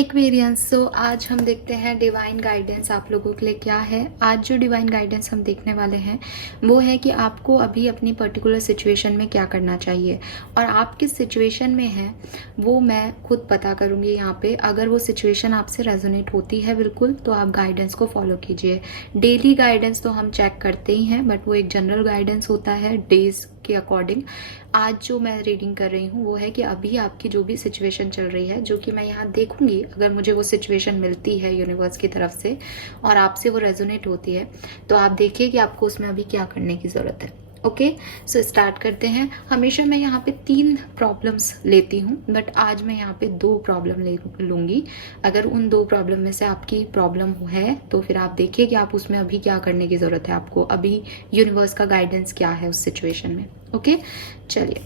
Aquarians. सो आज हम देखते हैं डिवाइन गाइडेंस आप लोगों के लिए क्या है। आज जो डिवाइन गाइडेंस हम देखने वाले हैं वो है कि आपको अभी अपनी पर्टिकुलर सिचुएशन में क्या करना चाहिए, और आप किस सिचुएशन में हैं वो मैं खुद पता करूँगी यहाँ पे। अगर वो सिचुएशन आपसे रेजोनेट होती है बिल्कुल, तो आप गाइडेंस को फॉलो कीजिए। डेली गाइडेंस तो हम चेक करते ही हैं, बट वो एक जनरल गाइडेंस होता है डेज के अकॉर्डिंग। आज जो मैं रीडिंग कर रही हूँ वो है कि अभी आपकी जो भी सिचुएशन चल रही है, जो कि मैं यहाँ देखूंगी, अगर मुझे वो सिचुएशन मिलती है यूनिवर्स की तरफ से और आपसे वो रेजोनेट होती है, तो आप देखिए कि आपको उसमें अभी क्या करने की ज़रूरत है। ओके, सो स्टार्ट करते हैं। हमेशा मैं यहाँ पे 3 प्रॉब्लम्स लेती हूँ, बट आज मैं यहाँ पे 2 प्रॉब्लम लूँगी। अगर उन 2 प्रॉब्लम में से आपकी प्रॉब्लम है तो फिर आप देखिए कि आप उसमें अभी क्या करने की ज़रूरत है, आपको अभी यूनिवर्स का गाइडेंस क्या है उस सिचुएशन में। ओके, चलिए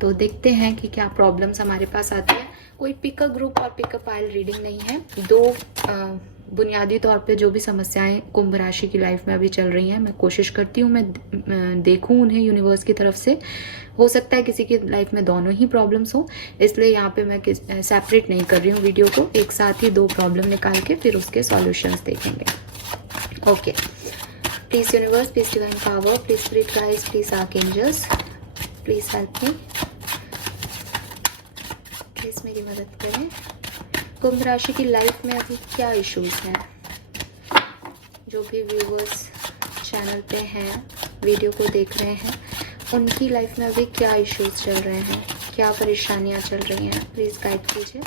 तो देखते हैं कि क्या प्रॉब्लम्स हमारे पास आती है। कोई पिकअप ग्रुप और पिकअप आइल रीडिंग नहीं है। 2 बुनियादी तौर पे जो भी समस्याएं कुंभ राशि की लाइफ में अभी चल रही हैं, मैं कोशिश करती हूँ मैं देखूँ उन्हें यूनिवर्स की तरफ से। हो सकता है किसी की लाइफ में दोनों ही प्रॉब्लम्स हो, इसलिए यहाँ पे मैं सेपरेट नहीं कर रही हूँ वीडियो को। एक साथ ही 2 प्रॉब्लम निकाल के फिर उसके सॉल्यूशंस देखेंगे। Okay, please universe, please divine power, please spirit guides, please archangels, please help me, please मेरी मदद करें। कुंभ राशि की लाइफ में अभी क्या इश्यूज हैं? जो भी व्यूवर्स चैनल पे हैं, वीडियो को देख रहे हैं, उनकी लाइफ में अभी क्या इश्यूज चल रहे हैं, क्या परेशानियां चल रही हैं, प्लीज गाइड कीजिए।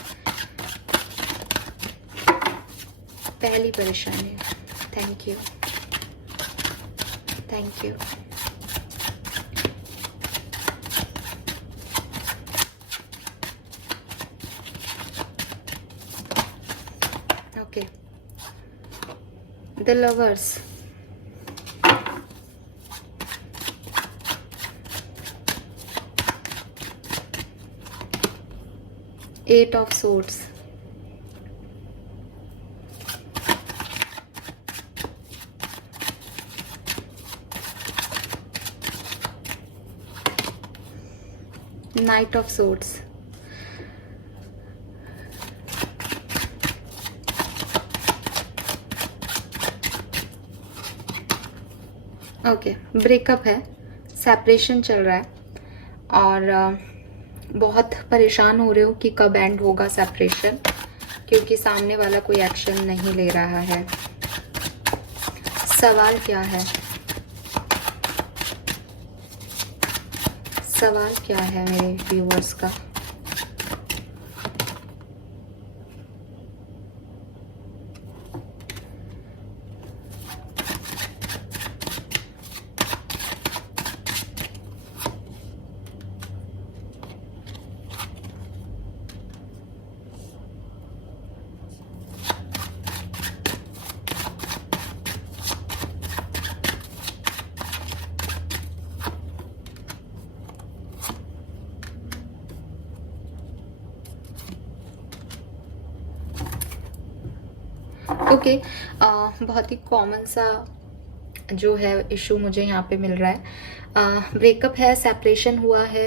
पहली परेशानी, thank you, thank you. Okay, the lovers, 8 of swords, Knight of swords, okay, breakup है, सेपरेशन चल रहा है और बहुत परेशान हो रहे हो कि कब एंड होगा सेपरेशन, क्योंकि सामने वाला कोई एक्शन नहीं ले रहा है। सवाल क्या है? सवाल क्या है मेरे व्यूअर्स का? ओके, बहुत ही कॉमन सा जो है इशू मुझे यहाँ पे मिल रहा है। ब्रेकअप है, सेपरेशन हुआ है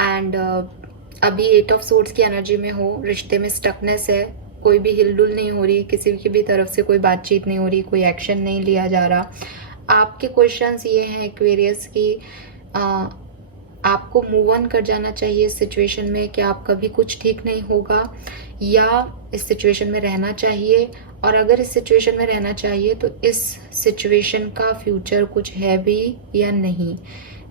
एंड अभी 8 ऑफ सोर्ड्स की एनर्जी में हो, रिश्ते में स्टकनेस है, कोई भी हिलडुल नहीं हो रही, किसी की भी तरफ से कोई बातचीत नहीं हो रही, कोई एक्शन नहीं लिया जा रहा। आपके क्वेश्चंस ये हैं एक्वेरियस की, आपको मूव ऑन कर जाना चाहिए इस सिचुएशन में, कि आप कभी कुछ ठीक नहीं होगा, या इस सिचुएशन में रहना चाहिए। और अगर इस सिचुएशन में रहना चाहिए तो इस सिचुएशन का फ्यूचर कुछ है भी या नहीं।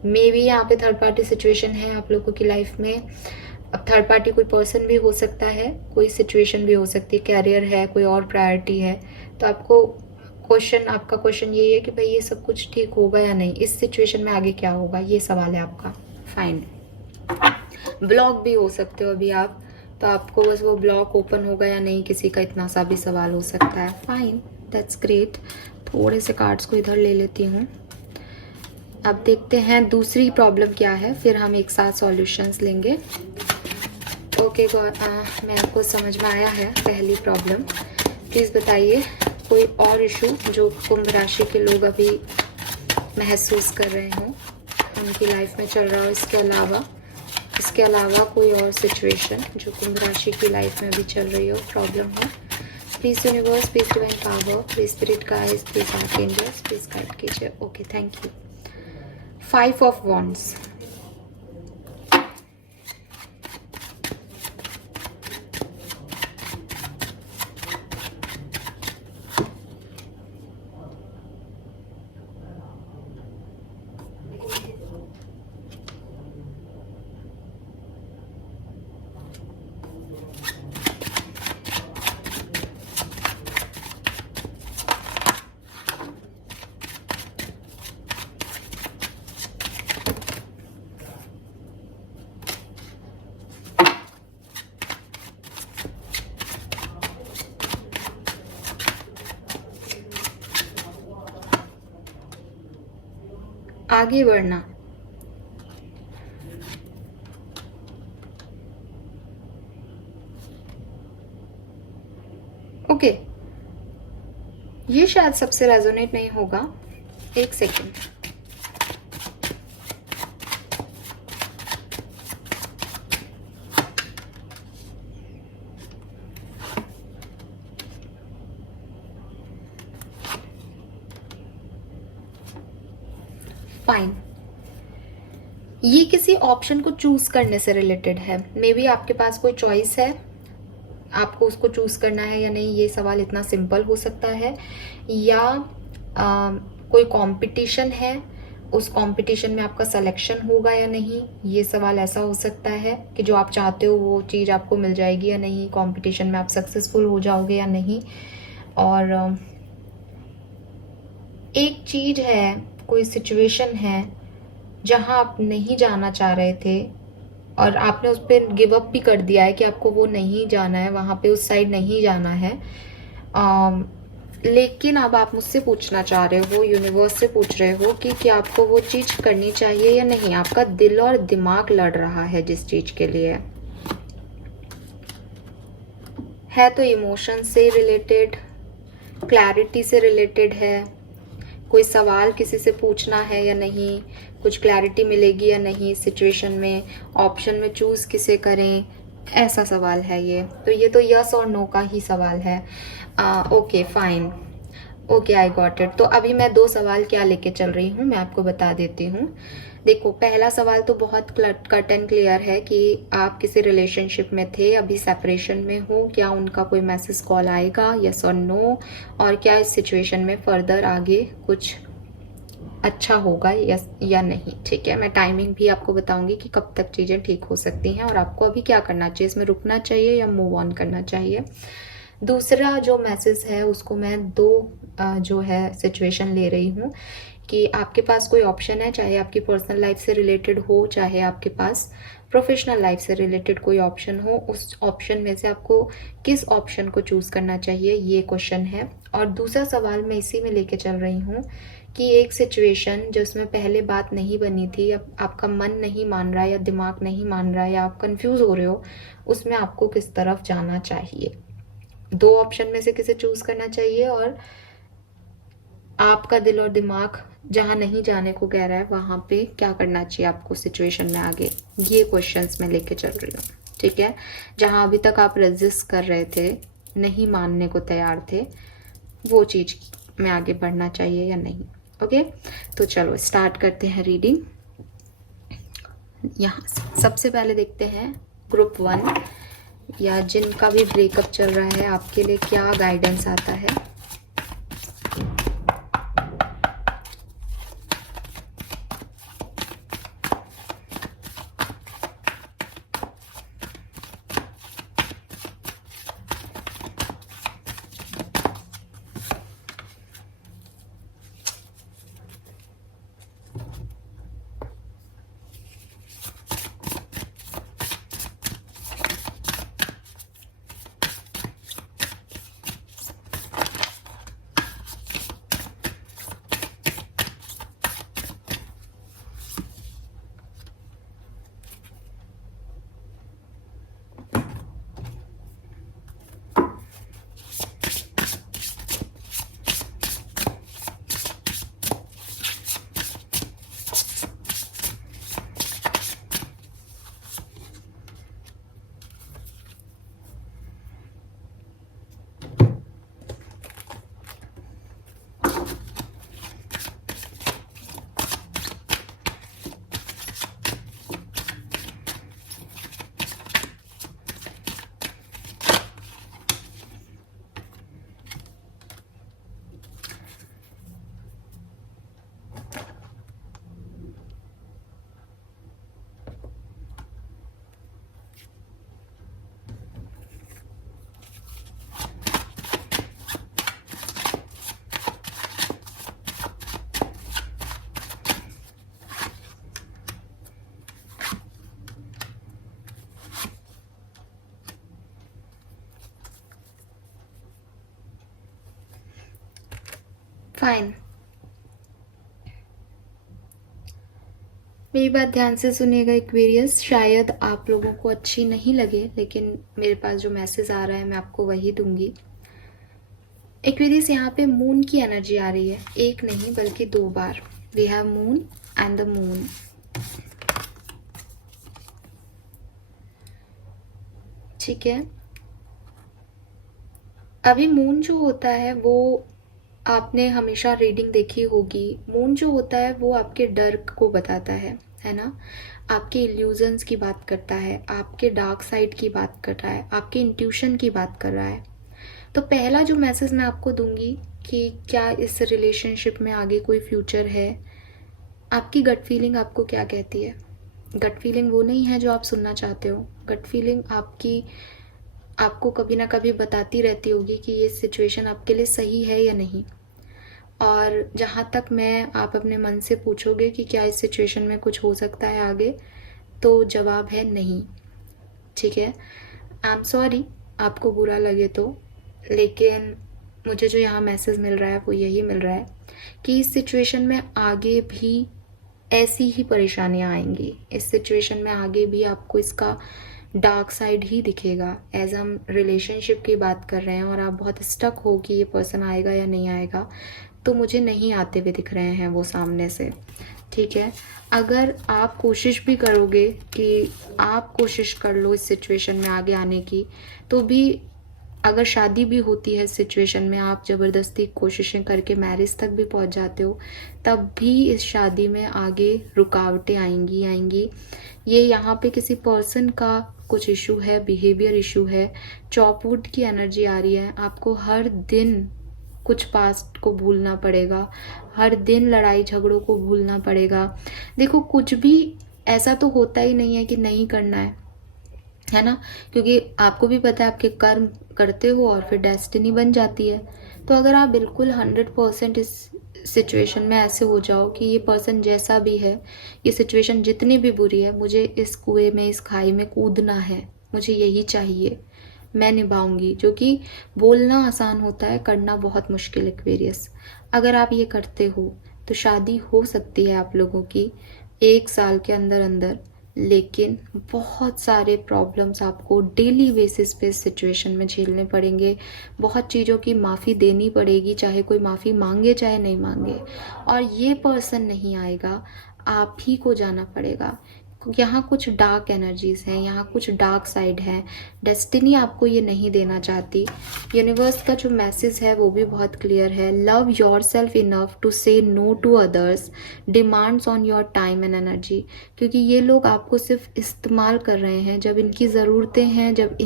मे बी यहाँ पे थर्ड पार्टी सिचुएशन है आप लोगों की लाइफ में। अब थर्ड पार्टी कोई पर्सन भी हो सकता है, कोई सिचुएशन भी हो सकती है, कैरियर है, कोई और प्रायोरिटी है। तो आपका क्वेश्चन ये है कि भाई ये सब कुछ ठीक होगा या नहीं, इस सिचुएशन में आगे क्या होगा, ये सवाल है आपका। फाइन, ब्लॉक भी हो सकते हो अभी आप, तो आपको बस वो ब्लॉक ओपन होगा या नहीं, किसी का इतना सा भी सवाल हो सकता है। Fine, that's great. थोड़े से कार्ड्स को इधर ले लेती हूँ। अब देखते हैं दूसरी प्रॉब्लम क्या है, फिर हम एक साथ सॉल्यूशंस लेंगे। ओके, मेरे को समझ में आया है पहली प्रॉब्लम। प्लीज़ बताइए कोई और इशू जो कुंभ राशि के लोग अभी महसूस कर रहे हों, उनकी लाइफ में चल रहा हो, इसके अलावा इसके अलावा कोई और सिचुएशन जो कुंभ राशि की लाइफ में अभी चल रही हो, प्रॉब्लम हो, please universe, please divine power, please spirit guides, please archangels, please guide कीजिए। Okay, thank you. 5 of wands, आगे बढ़ना। ओके, ये शायद सबसे रेजोनेट नहीं होगा, एक सेकेंड। फाइन, ये किसी ऑप्शन को चूज करने से रिलेटेड है। मे बी आपके पास कोई चॉइस है, आपको उसको चूज करना है या नहीं, ये सवाल इतना सिंपल हो सकता है। या कोई कंपटीशन है, उस कंपटीशन में आपका सिलेक्शन होगा या नहीं, ये सवाल ऐसा हो सकता है कि जो आप चाहते हो वो चीज़ आपको मिल जाएगी या नहीं, कंपटीशन में आप सक्सेसफुल हो जाओगे या नहीं। और एक चीज़ है, कोई सिचुएशन है जहां आप नहीं जाना चाह रहे थे और आपने उस पर गिव अप भी कर दिया है कि आपको वो नहीं जाना है, वहां पे उस साइड नहीं जाना है। लेकिन अब आप मुझसे पूछना चाह रहे हो, यूनिवर्स से पूछ रहे हो कि क्या आपको वो चीज़ करनी चाहिए या नहीं। आपका दिल और दिमाग लड़ रहा है जिस चीज़ के लिए है, तो इमोशन से रिलेटेड, क्लैरिटी से रिलेटेड है, कोई सवाल किसी से पूछना है या नहीं, कुछ क्लैरिटी मिलेगी या नहीं सिचुएशन में, ऑप्शन में चूज किसे करें, ऐसा सवाल है ये। तो ये तो यस और नो का ही सवाल है। Okay fine, okay I got it. तो अभी मैं 2 सवाल क्या लेके चल रही हूँ मैं आपको बता देती हूँ। देखो, पहला सवाल तो बहुत कट एंड क्लियर है कि आप किसी रिलेशनशिप में थे, अभी सेपरेशन में हो, क्या उनका कोई मैसेज कॉल आएगा, यस और नो, और क्या इस सिचुएशन में फर्दर आगे कुछ अच्छा होगा या नहीं। ठीक है, मैं टाइमिंग भी आपको बताऊंगी कि कब तक चीज़ें ठीक हो सकती हैं और आपको अभी क्या करना चाहिए, इसमें रुकना चाहिए या मूव ऑन करना चाहिए। दूसरा जो मैसेज है उसको मैं 2 जो है सिचुएशन ले रही हूँ कि आपके पास कोई ऑप्शन है, चाहे आपकी पर्सनल लाइफ से रिलेटेड हो, चाहे आपके पास प्रोफेशनल लाइफ से रिलेटेड कोई ऑप्शन हो, उस ऑप्शन में से आपको किस ऑप्शन को चूज करना चाहिए, ये क्वेश्चन है। और दूसरा सवाल मैं इसी में लेके चल रही हूँ कि एक सिचुएशन जिसमें पहले बात नहीं बनी थी, अब आपका मन नहीं मान रहा है या दिमाग नहीं मान रहा है या आप कंफ्यूज हो रहे हो, उसमें आपको किस तरफ जाना चाहिए। 2 ऑप्शन में से किसे चूज करना चाहिए और आपका दिल और दिमाग जहां नहीं जाने को कह रहा है वहां पे क्या करना चाहिए आपको सिचुएशन में आगे, ये क्वेश्चंस मैं लेके चल रही हूँ। ठीक है, जहां अभी तक आप रेजिस्ट कर रहे थे, नहीं मानने को तैयार थे, वो चीज में आगे बढ़ना चाहिए या नहीं। ओके, तो चलो स्टार्ट करते हैं रीडिंग। यहाँ सबसे पहले देखते हैं ग्रुप 1 या जिनका भी ब्रेकअप चल रहा है, आपके लिए क्या गाइडेंस आता है। फाइन। मेरी बात ध्यान से सुनिएगा एक्वेरियस, शायद आप लोगों को अच्छी नहीं लगे, लेकिन मेरे पास जो मैसेज आ रहा है मैं आपको वही दूंगी। एक्वेरियस, यहाँ पे मून की एनर्जी आ रही है, एक नहीं बल्कि 2 बार। We have moon and the moon. ठीक है, अभी मून जो होता है वो आपने हमेशा रीडिंग देखी होगी। मून जो होता है वो आपके डर को बताता है ना, आपके इल्यूजन्स की बात करता है, आपके डार्क साइड की बात कर रहा है, आपके इंट्यूशन की बात कर रहा है। तो पहला जो मैसेज मैं आपको दूंगी कि क्या इस रिलेशनशिप में आगे कोई फ्यूचर है, आपकी गट फीलिंग आपको क्या कहती है। गट फीलिंग वो नहीं है जो आप सुनना चाहते हो। गट फीलिंग आपको कभी ना कभी बताती रहती होगी कि ये सिचुएशन आपके लिए सही है या नहीं। और जहाँ तक आप अपने मन से पूछोगे कि क्या इस सिचुएशन में कुछ हो सकता है आगे, तो जवाब है नहीं। ठीक है, आई एम सॉरी आपको बुरा लगे तो, लेकिन मुझे जो यहाँ मैसेज मिल रहा है वो यही मिल रहा है कि इस सिचुएशन में आगे भी ऐसी ही परेशानियाँ आएंगी। इस सिचुएशन में आगे भी आपको इसका डार्क साइड ही दिखेगा। एज हम रिलेशनशिप की बात कर रहे हैं और आप बहुत स्टक हो कि ये पर्सन आएगा या नहीं आएगा, तो मुझे नहीं आते हुए दिख रहे हैं वो सामने से। ठीक है, अगर आप कोशिश भी करोगे कि आप कोशिश कर लो इस सिचुएशन में आगे आने की, तो भी अगर शादी भी होती है इस सिचुएशन में, आप ज़बरदस्ती कोशिशें करके मैरिज तक भी पहुंच जाते हो, तब भी इस शादी में आगे रुकावटें आएंगी। ये यहाँ पे किसी पर्सन का कुछ इशू है, बिहेवियर इशू है। चॉपवुड की एनर्जी आ रही है, आपको हर दिन कुछ पास्ट को भूलना पड़ेगा, हर दिन लड़ाई झगड़ों को भूलना पड़ेगा। देखो, कुछ भी ऐसा तो होता ही नहीं है कि नहीं करना है ना, क्योंकि आपको भी पता है आपके कर्म करते हो और फिर डेस्टिनी बन जाती है। तो अगर आप बिल्कुल 100% इस सिचुएशन में ऐसे हो जाओ कि ये पर्सन जैसा भी है, ये सिचुएशन जितनी भी बुरी है, मुझे इस कुएं में, इस खाई में कूदना है, मुझे यही चाहिए, मैं निभाऊंगी। जो कि बोलना आसान होता है, करना बहुत मुश्किल। एक्वेरियस, अगर आप ये करते हो तो शादी हो सकती है आप लोगों की 1 साल के अंदर अंदर, लेकिन बहुत सारे प्रॉब्लम्स आपको डेली बेसिस पे इस सिचुएशन में झेलने पड़ेंगे। बहुत चीज़ों की माफ़ी देनी पड़ेगी, चाहे कोई माफ़ी मांगे चाहे नहीं मांगे। और ये पर्सन नहीं आएगा, आप ही को जाना पड़ेगा। यहाँ कुछ डार्क एनर्जीज हैं, यहाँ कुछ डार्क साइड है। डेस्टिनी आपको ये नहीं देना चाहती। यूनिवर्स का जो मैसेज है वो भी बहुत क्लियर है। Love yourself enough to say no to others demands on your time and energy. क्योंकि ये लोग आपको सिर्फ इस्तेमाल कर रहे हैं। जब इनकी ज़रूरतें हैं, जब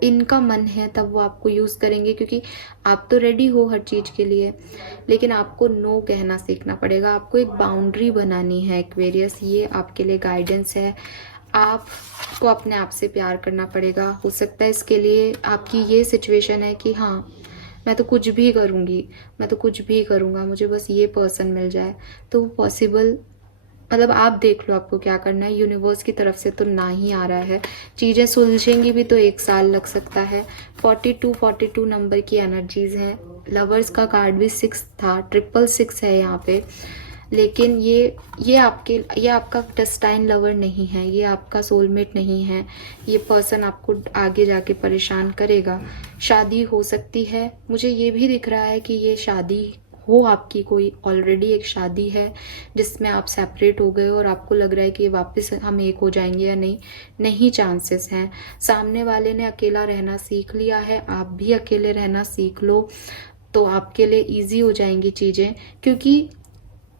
इनका मन है, तब वो आपको यूज़ करेंगे, क्योंकि आप तो रेडी हो हर चीज़ के लिए। लेकिन आपको नो कहना सीखना पड़ेगा, आपको एक बाउंड्री बनानी है एक्वेरियस। ये आपके लिए गाइडेंस है। आपको अपने आप से प्यार करना पड़ेगा। हो सकता है इसके लिए आपकी ये सिचुएशन है कि हाँ, मैं तो कुछ भी करूँगी, मैं तो कुछ भी करूँगा, मुझे बस ये पर्सन मिल जाए। तो वो पॉसिबल, मतलब आप देख लो आपको क्या करना है। यूनिवर्स की तरफ से तो ना ही आ रहा है। चीज़ें सुलझेंगी भी तो 1 साल लग सकता है। 42 नंबर की एनर्जीज हैं। लवर्स का कार्ड भी 6 था, 666 है यहाँ पे। लेकिन ये आपका डेस्टाइन लवर नहीं है, ये आपका सोलमेट नहीं है। ये पर्सन आपको आगे जाके परेशान करेगा। शादी हो सकती है, मुझे ये भी दिख रहा है कि ये शादी हो आपकी, कोई ऑलरेडी एक शादी है जिसमें आप सेपरेट हो गए और आपको लग रहा है कि वापस हम एक हो जाएंगे या नहीं चांसेस हैं। सामने वाले ने अकेला रहना सीख लिया है, आप भी अकेले रहना सीख लो, तो आपके लिए इजी हो जाएंगी चीज़ें। क्योंकि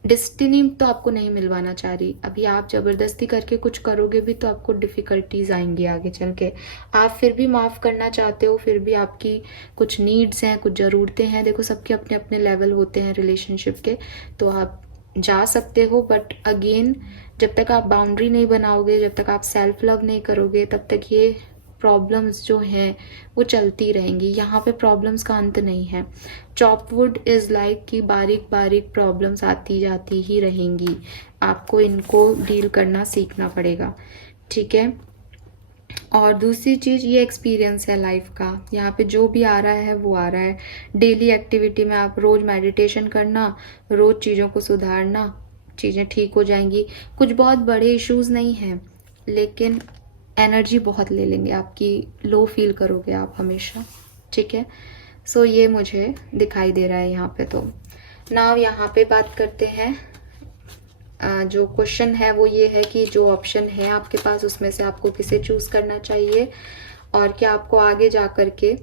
डेस्टिनी तो आपको नहीं मिलवाना चाह रही। अभी आप ज़बरदस्ती करके कुछ करोगे भी तो आपको डिफ़िकल्टीज आएंगी आगे चल के। आप फिर भी माफ़ करना चाहते हो, फिर भी आपकी कुछ नीड्स हैं, कुछ ज़रूरतें हैं। देखो, सबके अपने अपने लेवल होते हैं रिलेशनशिप के, तो आप जा सकते हो। बट अगेन, जब तक आप बाउंड्री नहीं बनाओगे, जब तक आप सेल्फ लव नहीं करोगे, तब तक ये प्रॉब्लम्स जो हैं वो चलती रहेंगी। यहाँ पे प्रॉब्लम्स का अंत नहीं है। चॉपवुड इज़ लाइक कि बारीक बारीक प्रॉब्लम्स आती जाती ही रहेंगी। आपको इनको डील करना सीखना पड़ेगा। ठीक है, और दूसरी चीज़, ये एक्सपीरियंस है लाइफ का, यहाँ पे जो भी आ रहा है वो आ रहा है। डेली एक्टिविटी में आप रोज़ मेडिटेशन करना, रोज़ चीज़ों को सुधारना, चीज़ें ठीक हो जाएंगी। कुछ बहुत बड़े इश्यूज नहीं हैं, लेकिन एनर्जी बहुत ले लेंगे आपकी, लो फील करोगे आप हमेशा, ठीक है। सो ये मुझे दिखाई दे रहा है यहाँ पे। तो नाउ यहाँ पे बात करते हैं, जो क्वेश्चन है वो ये है कि जो ऑप्शन है आपके पास उसमें से आपको किसे चूज़ करना चाहिए, और क्या आपको आगे जा कर के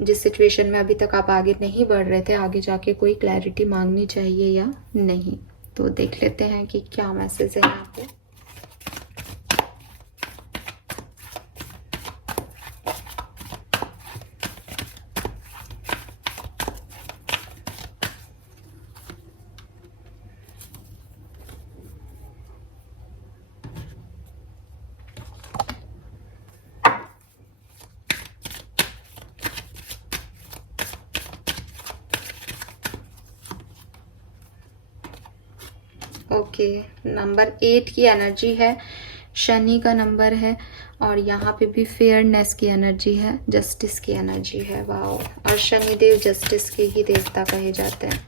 जिस सिचुएशन में अभी तक आप आगे नहीं बढ़ रहे थे, आगे जाके कोई क्लैरिटी मांगनी चाहिए या नहीं। तो देख लेते हैं कि क्या मैसेज है यहाँ पे। ओके, नंबर 8 की एनर्जी है, शनि का नंबर है, और यहाँ पे भी फेयरनेस की एनर्जी है, जस्टिस की एनर्जी है। वाह, और शनिदेव जस्टिस के ही देवता कहे जाते हैं।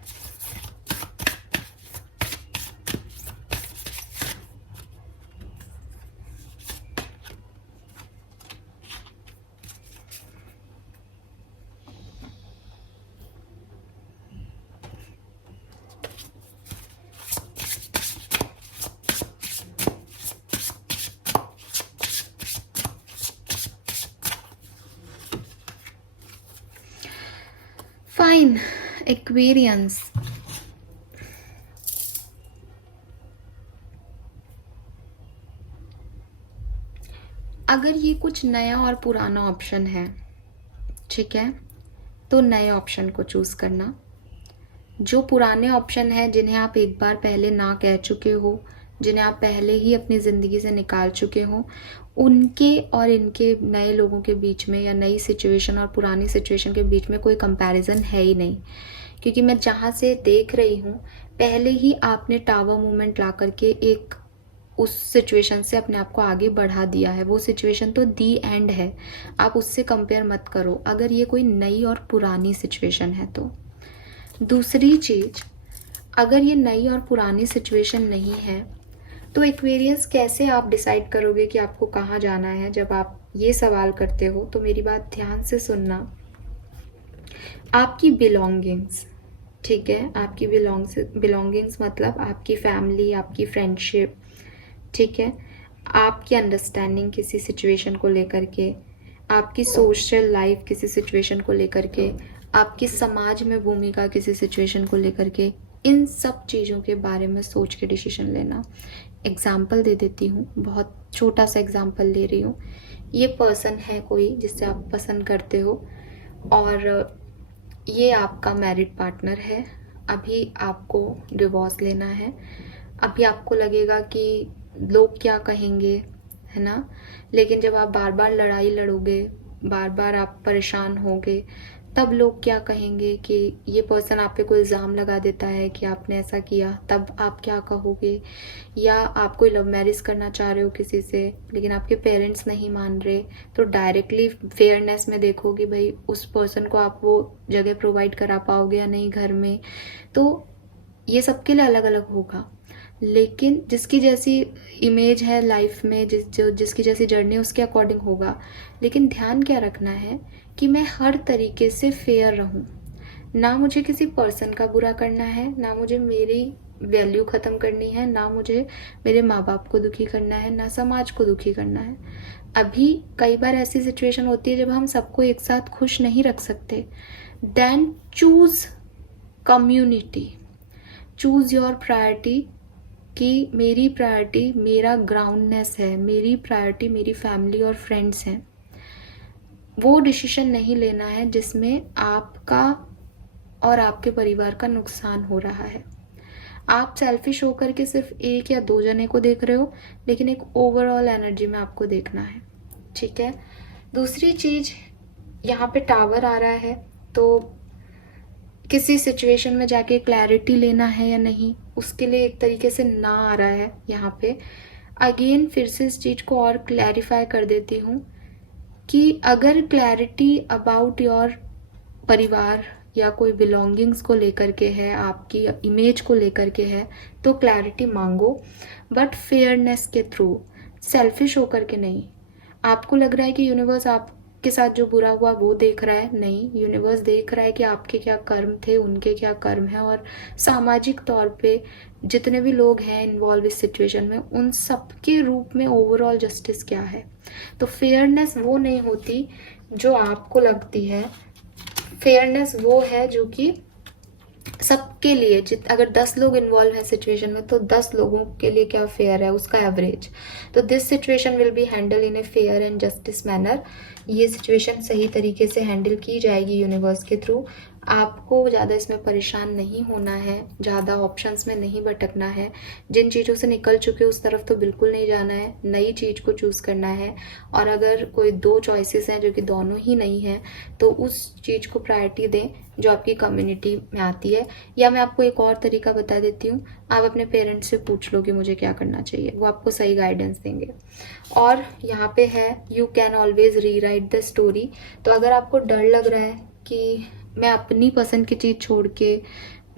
Fine, Aquarians. अगर ये कुछ नया और पुराना ऑप्शन है, ठीक है, तो नए ऑप्शन को चूज करना। जो पुराने ऑप्शन है जिन्हें आप एक बार पहले ना कह चुके हो, जिन्हें आप पहले ही अपनी ज़िंदगी से निकाल चुके हो, उनके और इनके नए लोगों के बीच में या नई सिचुएशन और पुरानी सिचुएशन के बीच में कोई कंपैरिजन है ही नहीं। क्योंकि मैं जहाँ से देख रही हूँ, पहले ही आपने टावर मूवमेंट ला करके एक उस सिचुएशन से अपने आप को आगे बढ़ा दिया है। वो सिचुएशन तो दी एंड है, आप उससे कंपेयर मत करो अगर ये कोई नई और पुरानी सिचुएशन है तो। दूसरी चीज, अगर ये नई और पुरानी सिचुएशन नहीं है तो एक्वेरियस कैसे आप डिसाइड करोगे कि आपको कहाँ जाना है? जब आप ये सवाल करते हो तो मेरी बात ध्यान से सुनना। आपकी बिलोंगिंग्स, ठीक है, आपकी बिलोंगिंग्स मतलब आपकी फैमिली, आपकी फ्रेंडशिप, ठीक है, आपकी अंडरस्टैंडिंग किसी सिचुएशन को लेकर के, आपकी सोशल लाइफ किसी सिचुएशन को लेकर के, आपकी समाज में भूमिका किसी सिचुएशन को लेकर के, इन सब चीज़ों के बारे में सोच के डिसीजन लेना। एग्जाम्पल दे देती हूँ, बहुत छोटा सा एग्जाम्पल ले रही हूँ। ये पर्सन है कोई जिससे आप पसंद करते हो, और ये आपका मैरिड पार्टनर है। अभी आपको डिवोर्स लेना है। अभी आपको लगेगा कि लोग क्या कहेंगे, है ना, लेकिन जब आप बार बार लड़ाई लड़ोगे, बार बार आप परेशान होगे, तब लोग क्या कहेंगे कि ये पर्सन आप पे कोई इल्ज़ाम लगा देता है कि आपने ऐसा किया, तब आप क्या कहोगे? या आप कोई लव मैरिज करना चाह रहे हो किसी से, लेकिन आपके पेरेंट्स नहीं मान रहे, तो डायरेक्टली फेयरनेस में देखो कि भाई उस पर्सन को आप वो जगह प्रोवाइड करा पाओगे या नहीं घर में। तो ये सबके लिए अलग अलग होगा, लेकिन जिसकी जैसी इमेज है लाइफ में, जिसकी जैसी जर्नी उसके अकॉर्डिंग होगा। लेकिन ध्यान क्या रखना है कि मैं हर तरीके से फेयर रहूं। ना मुझे किसी पर्सन का बुरा करना है, ना मुझे मेरी वैल्यू ख़त्म करनी है, ना मुझे मेरे माँ बाप को दुखी करना है, ना समाज को दुखी करना है। अभी कई बार ऐसी सिचुएशन होती है जब हम सबको एक साथ खुश नहीं रख सकते। Then choose community, choose your priority, कि मेरी प्रायोरिटी मेरा ग्राउंडनेस है, मेरी प्रायोरिटी मेरी फैमिली और फ्रेंड्स हैं। वो डिसीजन नहीं लेना है जिसमें आपका और आपके परिवार का नुकसान हो रहा है। आप सेल्फिश होकर के सिर्फ एक या दो जने को देख रहे हो, लेकिन एक ओवरऑल एनर्जी में आपको देखना है, ठीक है। दूसरी चीज, यहाँ पे टावर आ रहा है, तो किसी सिचुएशन में जाके क्लैरिटी लेना है या नहीं, उसके लिए एक तरीके से ना आ रहा है यहाँ पे। अगेन फिर से इस चीज़ को और क्लैरिफाई कर देती हूँ कि अगर क्लैरिटी अबाउट योर परिवार या कोई बिलोंगिंग्स को लेकर के है, आपकी इमेज को लेकर के है, तो क्लैरिटी मांगो, बट फेयरनेस के थ्रू, सेल्फिश होकर के नहीं। आपको लग रहा है कि यूनिवर्स आपके साथ जो बुरा हुआ वो देख रहा है, नहीं, यूनिवर्स देख रहा है कि आपके क्या कर्म थे, उनके क्या कर्म हैं, और सामाजिक तौर पे जितने भी लोग हैं इन्वॉल्व इस सिचुएशन में, उन सब के रूप में ओवरऑल जस्टिस क्या है। तो फेयरनेस वो नहीं होती जो आपको लगती है, फेयरनेस वो है जो कि सबके लिए, अगर 10 लोग इन्वॉल्व हैं सिचुएशन में, तो 10 लोगों के लिए क्या फेयर है, उसका एवरेज। तो this situation will be handle in a fair and justice manner. ये सिचुएशन सही तरीके से हैंडल की जाएगी यूनिवर्स के थ्रू। आपको ज़्यादा इसमें परेशान नहीं होना है, ज़्यादा ऑप्शंस में नहीं भटकना है। जिन चीज़ों से निकल चुके उस तरफ तो बिल्कुल नहीं जाना है, नई चीज़ को चूज़ करना है। और अगर कोई 2 चॉइसेस हैं जो कि दोनों ही नहीं हैं, तो उस चीज़ को प्रायोरिटी दें जो आपकी कम्युनिटी में आती है। या मैं आपको एक और तरीका बता देती हूँ, आप अपने पेरेंट्स से पूछ लो कि मुझे क्या करना चाहिए, वो आपको सही गाइडेंस देंगे। और यहाँ पे है you can always rewrite the story. तो अगर आपको डर लग रहा है कि मैं अपनी पसंद की चीज़ छोड़ के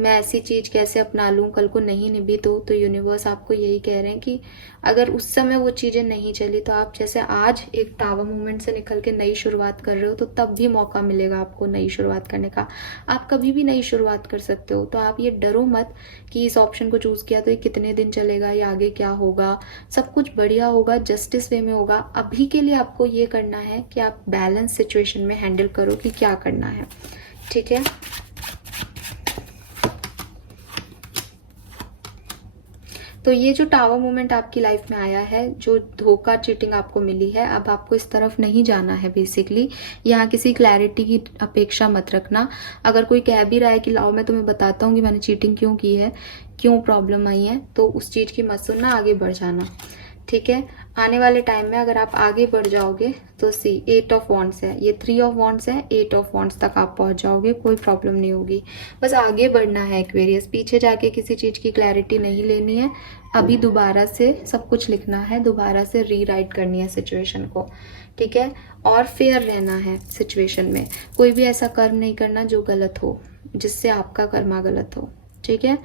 मैं ऐसी चीज़ कैसे अपना लूँ, कल को नहीं निभी तो यूनिवर्स आपको यही कह रहे हैं कि अगर उस समय वो चीज़ें नहीं चली, तो आप जैसे आज एक टावर मूवमेंट से निकल के नई शुरुआत कर रहे हो, तो तब भी मौका मिलेगा आपको नई शुरुआत करने का। आप कभी भी नई शुरुआत कर सकते हो। तो आप ये डरो मत कि इस ऑप्शन को चूज़ किया तो ये कितने दिन चलेगा या आगे क्या होगा। सब कुछ बढ़िया होगा, जस्टिस वे में होगा। अभी के लिए आपको ये करना है कि आप बैलेंस सिचुएशन में हैंडल करो कि क्या करना है, ठीक है। तो ये जो टावर मोमेंट आपकी लाइफ में आया है, जो धोखा चीटिंग आपको मिली है, अब आपको इस तरफ नहीं जाना है। बेसिकली यहाँ किसी क्लैरिटी की अपेक्षा मत रखना। अगर कोई कह भी रहा है कि लाओ मैं तुम्हें बताता हूँ कि मैंने चीटिंग क्यों की है, क्यों प्रॉब्लम आई है, तो उस चीज़ की मत सुनना, आगे बढ़ जाना, ठीक है। आने वाले टाइम में अगर आप आगे बढ़ जाओगे तो सी 8 ऑफ वॉन्ड्स है, ये 3 ऑफ वॉन्ड्स है, 8 ऑफ वॉन्ड्स तक आप पहुंच जाओगे, कोई प्रॉब्लम नहीं होगी। बस आगे बढ़ना है एक्वेरियस, पीछे जाके किसी चीज़ की क्लैरिटी नहीं लेनी है। अभी दोबारा से सब कुछ लिखना है, दोबारा से रीराइट करनी है सिचुएशन को, ठीक है। और फेयर रहना है सिचुएशन में, कोई भी ऐसा कर्म नहीं करना जो गलत हो, जिससे आपका कर्मा गलत हो, ठीक है।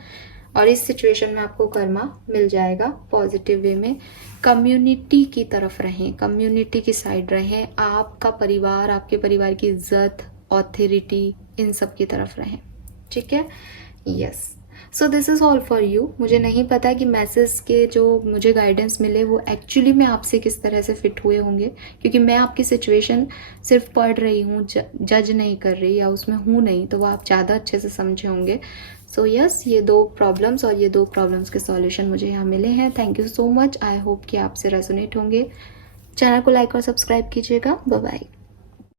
और इस सिचुएशन में आपको कर्मा मिल जाएगा पॉजिटिव वे में। कम्युनिटी की तरफ रहें, कम्युनिटी की साइड रहें, आपका परिवार, आपके परिवार की इज्जत, ऑथोरिटी, इन सब की तरफ रहें, ठीक है। Yes, so this is all for you. मुझे नहीं पता कि मैसेज के जो मुझे गाइडेंस मिले वो एक्चुअली में आपसे किस तरह से फिट हुए होंगे, क्योंकि मैं आपकी सिचुएशन सिर्फ पढ़ रही हूँ, जज नहीं कर रही या उसमें हूँ नहीं, तो वो आप ज़्यादा अच्छे से समझे होंगे। सो यस, ये 2 प्रॉब्लम्स और ये 2 प्रॉब्लम्स के सॉल्यूशन मुझे यहाँ मिले हैं। Thank you so much. I hope कि आपसे रेजोनेट होंगे। चैनल को लाइक और सब्सक्राइब कीजिएगा। Bye bye.